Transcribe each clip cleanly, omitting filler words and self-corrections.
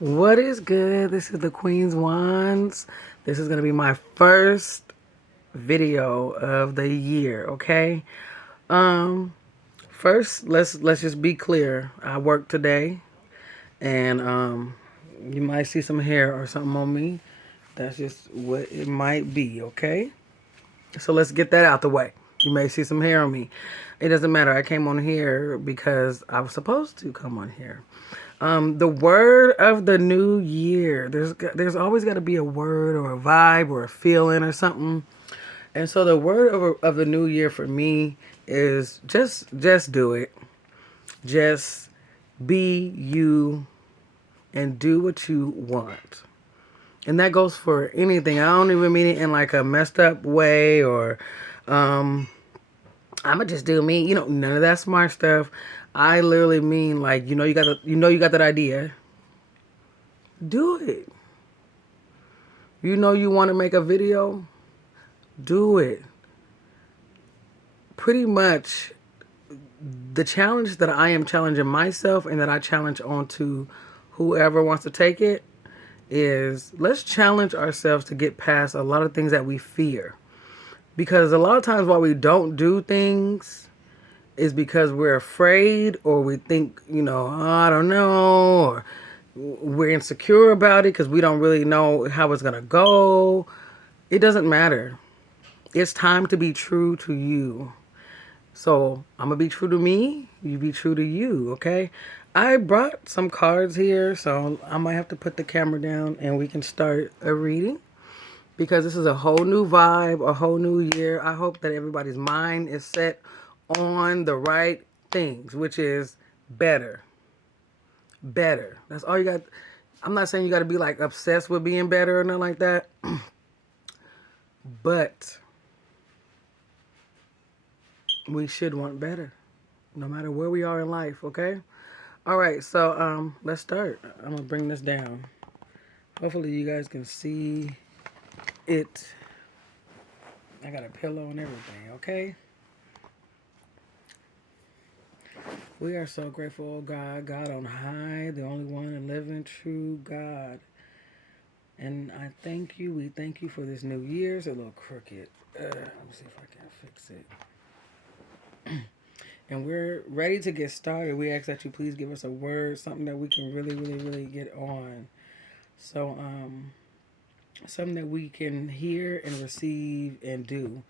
What is good? This is the Queen's Wands. This is gonna be my first video of the year, okay? Um, First let's just be clear. I work today and you might see some hair or something on me. That's just what it might be, okay? So let's get that out the way. You may see some hair on me. It doesn't matter. I came on here because I was supposed to come on here. The word of the new year. There's always got to be a word or a vibe or a feeling or something. And so the word of the new year for me is just do it. Just be you and do what you want. And that goes for anything. I don't even mean it in like a messed up way or I'ma just do me. None of that smart stuff. I literally mean like you got that idea. Do it. You want to make a video? Do it. Pretty much the challenge that I am challenging myself and that I challenge onto whoever wants to take it is let's challenge ourselves to get past a lot of things that we fear. Because a lot of times why we don't do things is because we're afraid or we think, "Oh, I don't know, or we're insecure about it because we don't really know how it's going to go. It doesn't matter. It's time to be true to you. So I'm going to be true to me. You be true to you, okay? I brought some cards here, so I might have to put the camera down and we can start a reading because this is a whole new vibe, a whole new year. I hope that everybody's mind is set on the right things, which is better. Better. That's all you got. I'm not saying you got to be like obsessed with being better or nothing like that, but we should want better no matter where we are in life, okay? All right, so let's start. I'm gonna bring this down. Hopefully you guys can see it. I got a pillow and everything, okay? We are so grateful, oh God, God on high, the only one and living true God. And I thank you, we thank you for this new year. It's a little crooked. Let me see if I can fix it. And we're ready to get started. We ask that you please give us a word, something that we can really, really, really get on. So, something that we can hear and receive and do,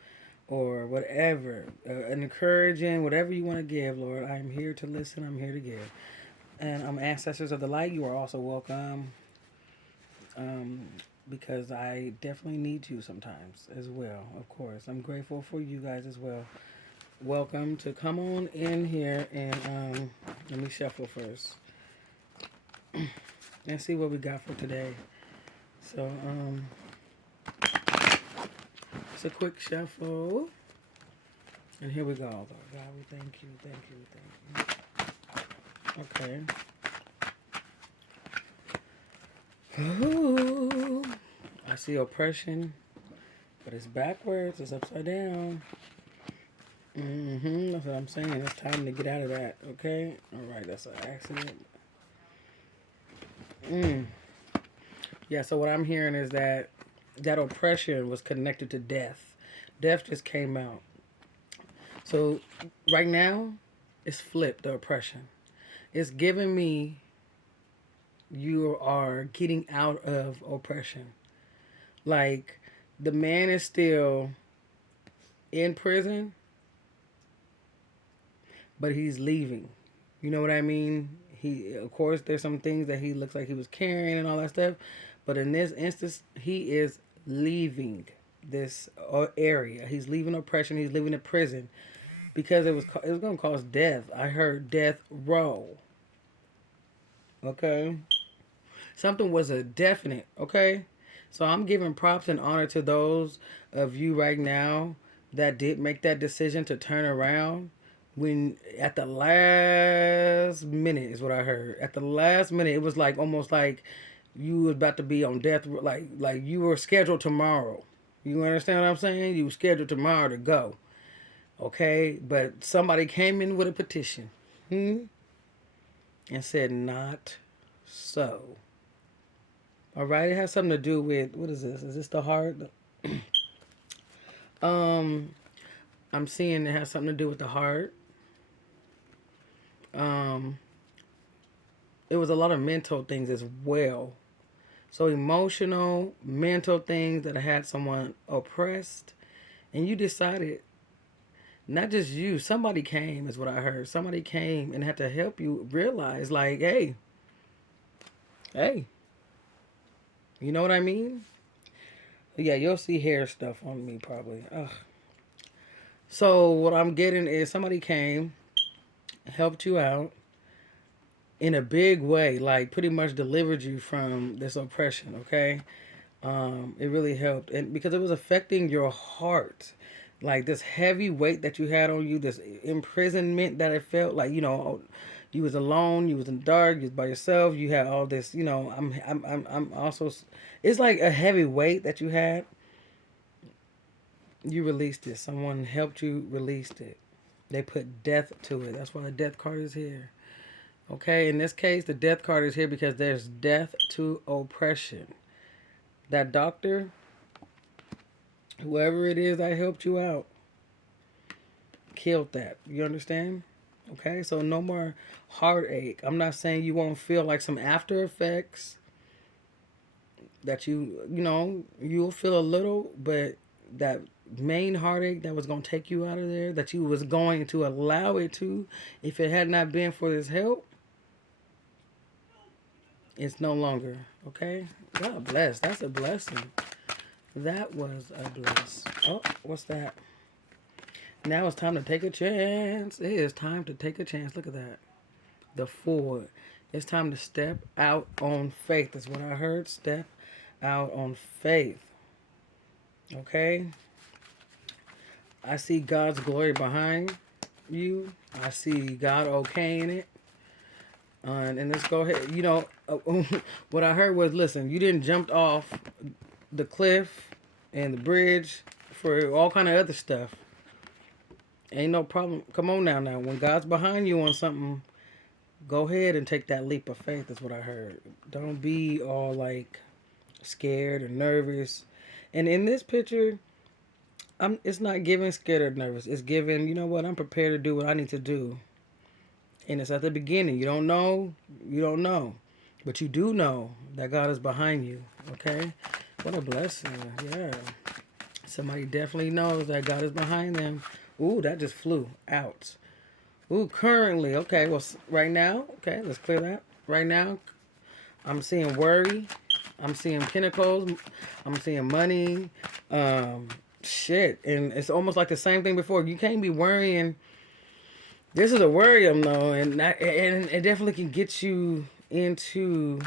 or whatever, an encouraging, whatever you want to give, Lord. I'm here to listen. I'm here to give. And ancestors of the light, you are also welcome. Um, because I definitely need you sometimes as well. Of course, I'm grateful for you guys as well. Welcome to come on in here and let me shuffle first and see what we got for today. So it's a quick shuffle. And here we go. Lord God, we thank you, thank you, thank you. Okay. Ooh, I see oppression, but it's backwards. It's upside down. That's what I'm saying. It's time to get out of that. Okay. All right. That's an accident. Yeah. So what I'm hearing is that oppression was connected to death. Death just came out. So right now, it's flipped. The oppression. It's giving me you are getting out of oppression. Like the man is still in prison, but he's leaving. You know what I mean? He, of course, there's some things that he looks like he was carrying and all that stuff, but in this instance, he is leaving this area. He's leaving oppression. He's leaving the prison because it was going to cause death. I heard death row. Okay, something was a definite. Okay, so I'm giving props and honor to those of you right now that did make that decision to turn around when at the last minute is what I heard. At the last minute, it was like almost like you was about to be on death, like you were scheduled tomorrow. You understand what I'm saying? You were scheduled tomorrow to go. Okay, but somebody came in with a petition and said, "Not so." All right, it has something to do with, what is this? Is this the heart? Um, I'm seeing it has something to do with the heart. Um, it was a lot of mental things as well. So emotional, mental things that had someone oppressed, and you decided, not just you, somebody came, is what I heard. Somebody came and had to help you realize, like, hey, hey, you know what I mean? Yeah, you'll see hair stuff on me probably. Ugh. So what I'm getting is somebody came, helped you out in a big way, like pretty much delivered you from this oppression. Okay, it really helped, and because it was affecting your heart, like this heavy weight that you had on you, this imprisonment that it felt like, you was alone, you was in the dark, you was by yourself, you had all this, I'm also, it's like a heavy weight that you had. You released it. Someone helped you release it. They put death to it. That's why the death card is here. Okay, in this case, the death card is here because there's death to oppression. That doctor, whoever it is that helped you out, killed that. You understand? Okay, so no more heartache. I'm not saying you won't feel like some after effects that you'll feel a little, but that main heartache that was going to take you out of there, that you was going to allow it to, if it had not been for this help, it's no longer. Okay, God bless. That's a blessing. That was a bless. Oh, what's that? Now it's time to take a chance. It is time to take a chance. Look at that. The Fool. It's time to step out on faith. That's what I heard. Step out on faith. Okay? I see God's glory behind you. I see God okaying it. And let's go ahead. What I heard was, listen, you didn't jump off the cliff and the bridge for all kind of other stuff. Ain't no problem. Come on now. When God's behind you on something, go ahead and take that leap of faith. That's what I heard. Don't be all like scared or nervous. And in this picture, it's not giving scared or nervous. It's giving, you know what, I'm prepared to do what I need to do. And it's at the beginning. You don't know. You don't know. But you do know that God is behind you. Okay? What a blessing. Yeah. Somebody definitely knows that God is behind them. Ooh, that just flew out. Ooh, currently. Okay, well, right now. Okay, let's clear that. Right now, I'm seeing worry. I'm seeing pinnacles. I'm seeing money. Shit. And it's almost like the same thing before. You can't be worrying. This is a worryum though, and it definitely can get you into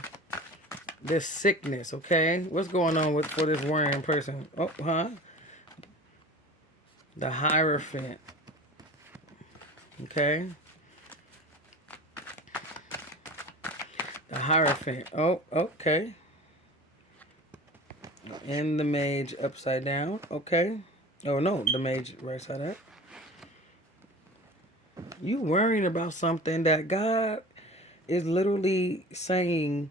this sickness. Okay, what's going on for this worrying person? Oh, huh? The Hierophant. Okay. The Hierophant. Oh, okay. And the Mage upside down. Okay. Oh no, the Mage right side up. You worrying about something that God is literally saying,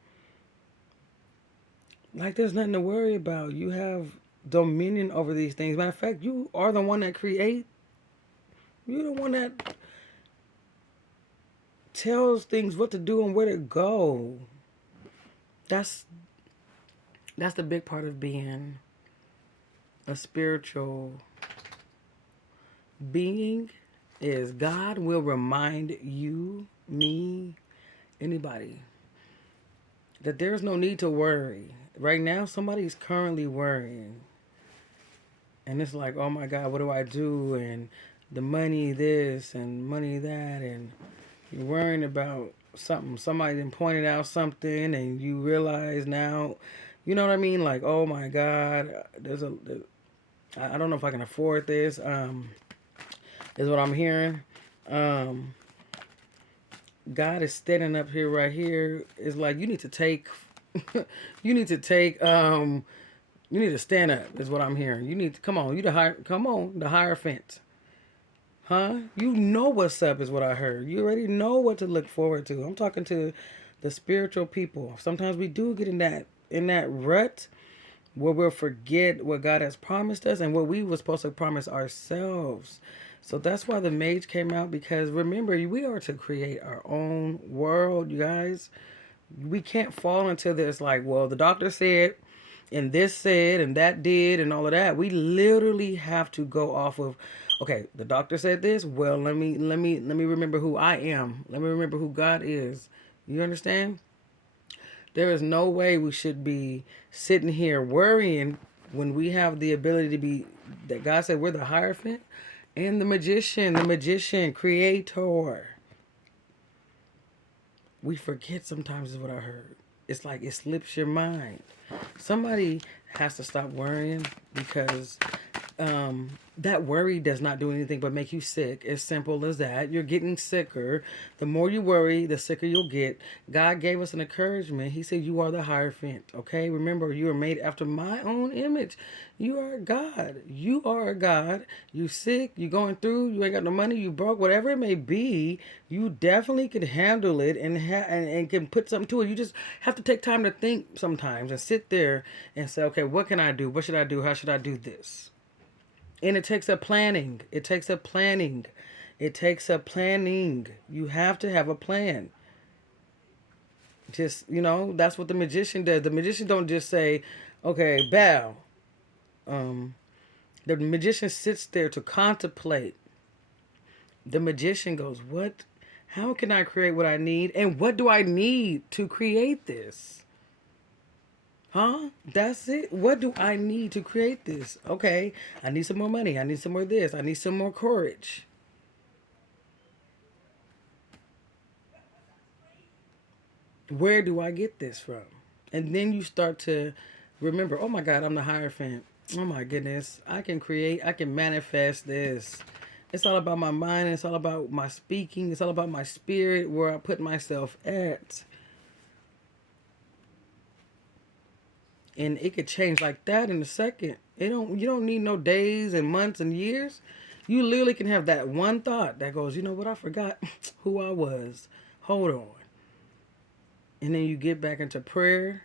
like, there's nothing to worry about. You have dominion over these things. Matter of fact, you are the one that create. You're the one that tells things what to do and where to go. That's the big part of being a spiritual being, is God will remind you, me, anybody, that there's no need to worry. Right now, somebody's currently worrying. And it's like, oh my God, what do I do? And the money this and money that. And you're worrying about something. Somebody then pointed out something and you realize now, you know what I mean? Like, oh my God, I don't know if I can afford this. Is what I'm hearing. God is standing up here right here. It's like you need to take you need to take you need to stand up is what I'm hearing. You need to come on, the Hierophant. Huh? You know what's up is what I heard. You already know what to look forward to. I'm talking to the spiritual people. Sometimes we do get in in that rut where we'll forget what God has promised us and what we were supposed to promise ourselves. So that's why the mage came out, because remember, we are to create our own world, you guys. We can't fall into this like, well, the doctor said and this said and that did and all of that. We literally have to go off of, okay, the doctor said this, well, let me remember who I am. Let me remember who God is. You understand? There is no way we should be sitting here worrying when we have the ability to be, that God said we're the Hierophant and the magician, creator. We forget sometimes is what I heard. It's like it slips your mind. Somebody has to stop worrying, because that worry does not do anything but make you sick. As simple as that. You're getting sicker. The more you worry, the sicker you'll get. God gave us an encouragement. He said, you are the Hierophant. Okay? Remember, you are made after my own image. You are God. You are a God. You sick. You going through. You ain't got no money. You broke. Whatever it may be, you definitely can handle it and can put something to it. You just have to take time to think sometimes and sit there and say, okay, what can I do? What should I do? How should I do this? And it takes a planning. It takes a planning. It takes a planning. You have to have a plan. Just, that's what the magician does. The magician don't just say, okay, bow. The magician sits there to contemplate. The magician goes, what? How can I create what I need? And what do I need to create this? Huh? That's it. What do I need to create this? Okay, I need some more money. I need some more this. I need some more courage. Where do I get this from? And then you start to remember, oh my God, I'm the Hierophant. Oh my goodness, I can create, I can manifest this. It's all about my mind. It's all about my speaking. It's all about my spirit, where I put myself at. And it could change like that in a second. You don't need no days and months and years. You literally can have that one thought that goes, you know what, I forgot who I was. Hold on. And then you get back into prayer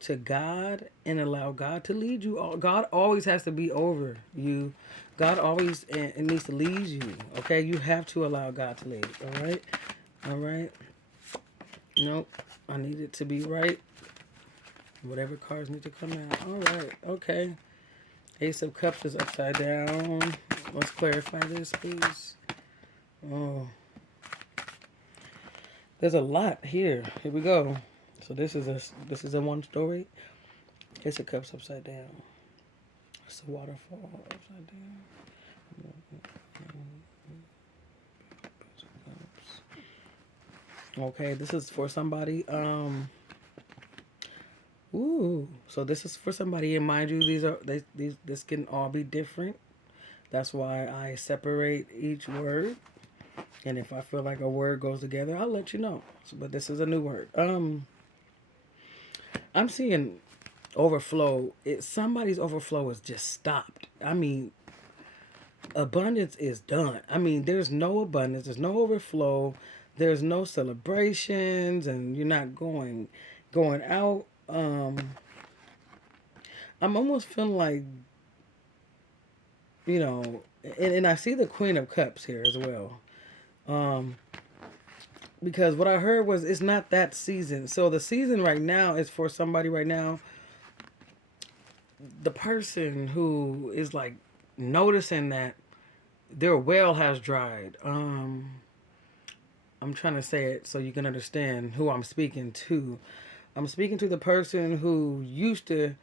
to God and allow God to lead you. God always has to be over you. God always it needs to lead you. Okay? You have to allow God to lead. All right? All right? Nope. I need it to be right. Whatever cards need to come out. All right. Okay. Ace of Cups is upside down. Let's clarify this, please. Oh. There's a lot here. Here we go. So this is a one story. Ace of Cups upside down. It's a waterfall upside down. Okay, this is for somebody. Ooh, so this is for somebody, and mind you, this can all be different. That's why I separate each word, and if I feel like a word goes together, I'll let you know. So, but this is a new word. I'm seeing overflow. Somebody's overflow is just stopped. I mean, abundance is done. I mean, there's no abundance. There's no overflow. There's no celebrations, and you're not going out. I'm almost feeling like, and I see the Queen of Cups here as well. Because what I heard was it's not that season. So the season right now is for somebody right now. The person who is like noticing that their well has dried. I'm trying to say it so you can understand who I'm speaking to. I'm speaking to the person who used to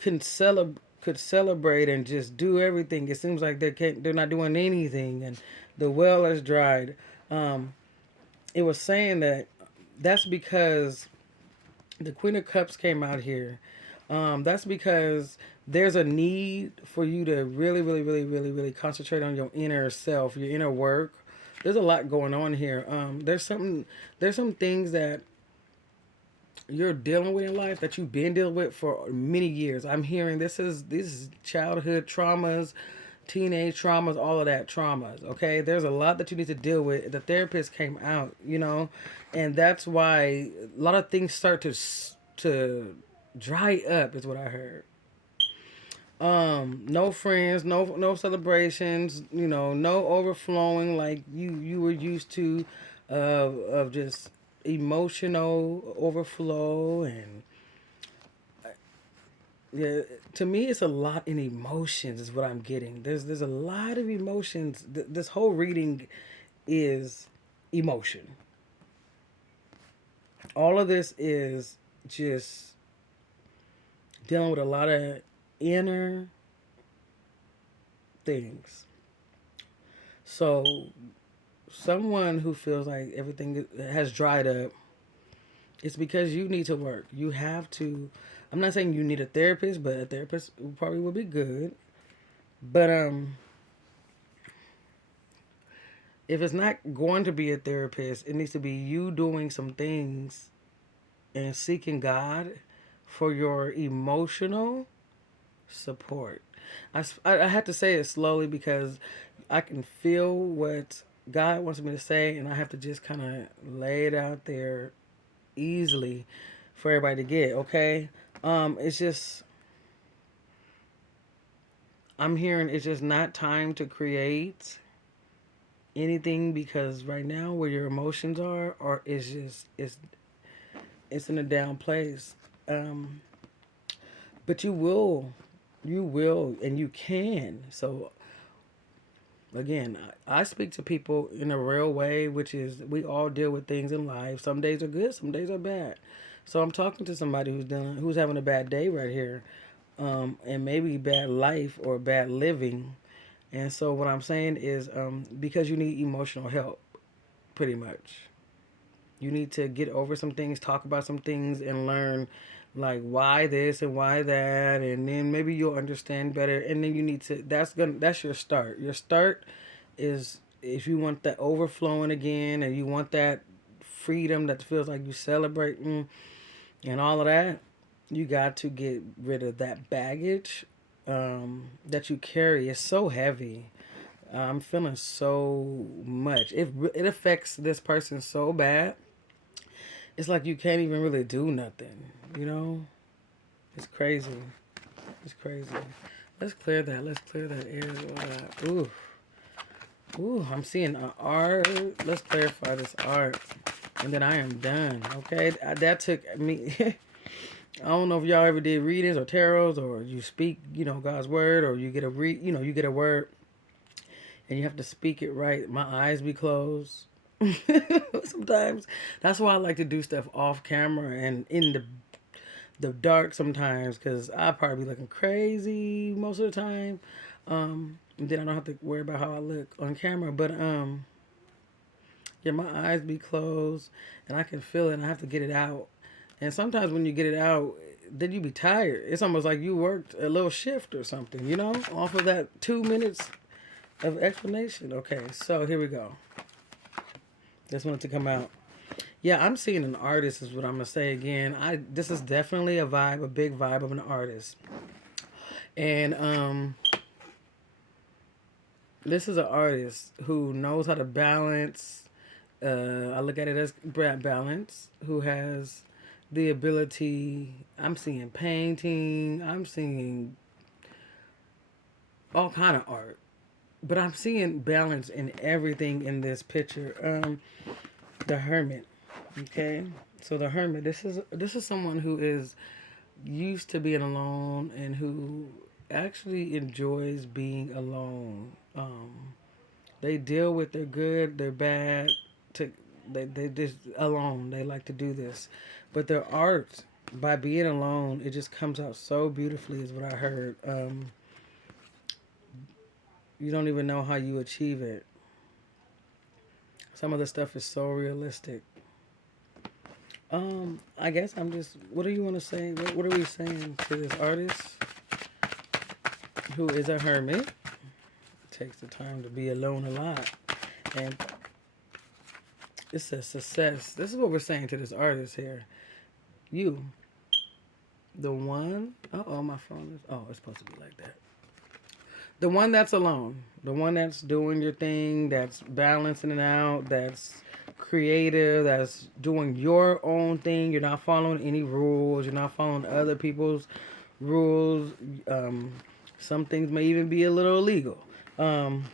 could celebrate and just do everything. It seems like they're not doing anything, and the well has dried. It was saying that that's because the Queen of Cups came out here. That's because there's a need for you to really, really, really, really, really concentrate on your inner self, your inner work. There's a lot going on here. There's some things that you're dealing with in life that you've been dealing with for many years. I'm hearing this is childhood traumas, teenage traumas, all of that traumas. Okay, there's a lot that you need to deal with. The therapist came out, and that's why a lot of things start to dry up is what I heard. No friends, no celebrations, no overflowing like you were used to, of just emotional overflow. And yeah, to me it's a lot in emotions is what I'm getting. There's a lot of emotions. This whole reading is emotion. All of this is just dealing with a lot of inner things. So someone who feels like everything has dried up, it's because you need to work. You have to. I'm not saying you need a therapist, but a therapist probably would be good. But if it's not going to be a therapist, it needs to be you doing some things and seeking God for your emotional support. I had to say it slowly because I can feel what God wants me to say, and I have to just kind of lay it out there easily for everybody to get. Okay, it's just I'm hearing it's just not time to create anything because right now where your emotions are, or it's in a down place. Um, but you will, and you can. So again, I speak to people in a real way, which is we all deal with things in life. Some days are good, some days are bad. So I'm talking to somebody who's having a bad day right here, and maybe bad life or bad living. And so what I'm saying is, because you need emotional help, pretty much. You need to get over some things, talk about some things, and learn like why this and why that, and then maybe you'll understand better. And then you need to. That's your start. Your start is if you want that overflowing again, and you want that freedom that feels like you celebrating and all of that. You got to get rid of that baggage that you carry. It's so heavy. I'm feeling so much. It affects this person so bad. It's like you can't even really do nothing. You know, it's crazy. It's crazy. Let's clear that. Let's clear that air. All that. Ooh, ooh. I'm seeing art. Let's clarify this art, and then I am done. Okay, that took me. I don't know if y'all ever did readings or tarots or you speak, God's word, or you get you get a word and you have to speak it right. My eyes be closed. Sometimes that's why I like to do stuff off camera and in the dark sometimes because I probably be looking crazy most of the time. And then I don't have to worry about how I look on camera. But yeah, my eyes be closed and I can feel it and I have to get it out. And sometimes when you get it out, then you be tired. It's almost like you worked a little shift or something, off of that 2 minutes of explanation. Okay, so here we go. Just wanted to come out. Yeah, I'm seeing an artist is what I'm gonna say again. This is definitely a vibe, a big vibe of an artist. And this is an artist who knows how to balance. I look at it as balance, who has the ability. I'm seeing painting. I'm seeing all kind of art, but I'm seeing balance in everything in this picture. The Hermit. Okay, so the Hermit. This is someone who is used to being alone and who actually enjoys being alone. They deal with their good, their bad. To they just alone. They like to do this, but their art by being alone, it just comes out so beautifully. Is what I heard. You don't even know how you achieve it. Some of the stuff is so realistic. I guess I'm just. What do you want to say? What are we saying to this artist who is a hermit? Takes the time to be alone a lot, and it's a success. This is what we're saying to this artist here. You, the one. Oh, my phone is. Oh, it's supposed to be like that. The one that's alone, the one that's doing your thing, that's balancing it out, that's creative, that's doing your own thing. You're not following any rules. You're not following other people's rules. Um, some things may even be a little illegal. Um,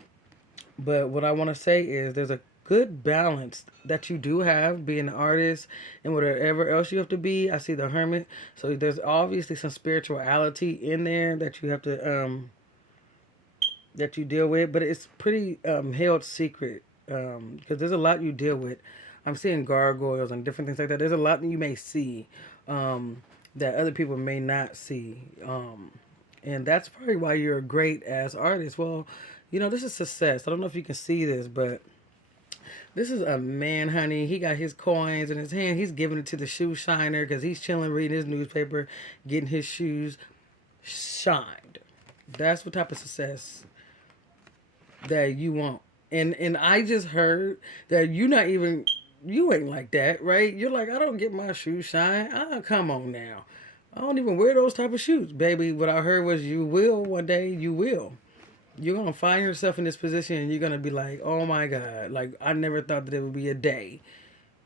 but what I want to say is there's a good balance that you do have being an artist and whatever else you have to be. I see the hermit. So there's obviously some spirituality in there that you have to that you deal with, but it's pretty held secret because there's a lot you deal with. I'm seeing gargoyles and different things like that. There's a lot that you may see that other people may not see, and that's probably why you're great as artist. Well, you know, this is success. I don't know if you can see this, but this is a man, honey. He got his coins in his hand. He's giving it to the shoe shiner because he's chilling, reading his newspaper, getting his shoes shined. That's what type of success that you want. And I just heard that you ain't like that, right? You're like, I don't get my shoes shine. Come on now. I don't even wear those type of shoes, baby. What I heard was you will one day. You will. You're gonna find yourself in this position, and you're gonna be like, oh my god, like I never thought that there would be a day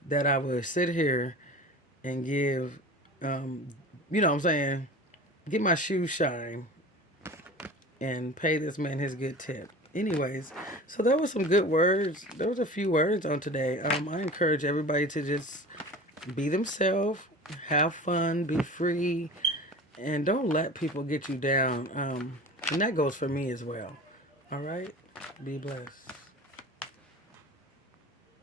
that I would sit here and give, you know, what I'm saying, get my shoes shine and pay this man his good tip. Anyways, so there was some good words. There was a few words on today. I encourage everybody to just be themselves, have fun, be free, and don't let people get you down. And that goes for me as well. All right? Be blessed.